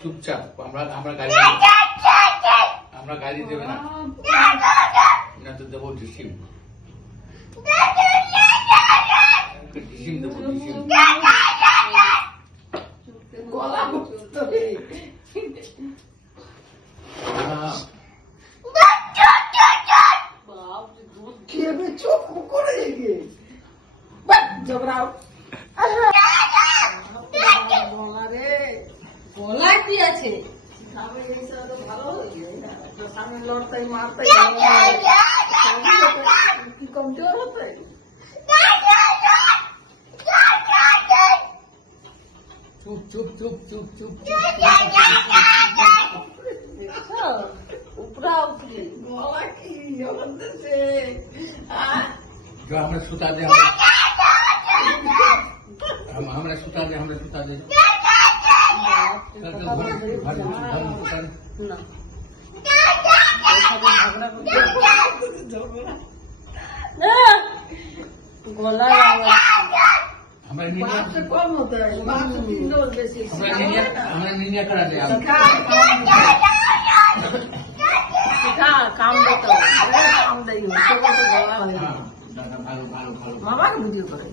চুপচাপ আমরা গাড়ি দেবে না না তো দেবো ডিসিম দেবো ডিসিম গলা বুঝতে হবে খেয়ে চোখ করে গিয়ে ঝগড়াও গলায় কি আছে? ভালো সামনে লড়তাই মারতাই কি কমজোর হতে চুপ চুপ চুপ চুপ চুপ উপরা উপরি গলা কি হতেছে जो हमरा सुता दे हमरा सुता दे না গলায় हमरा कम होता है बेसी निनिया करा दे काम देता काम देगी दादा भालो भालो भालो मामा के बुद्धि करे।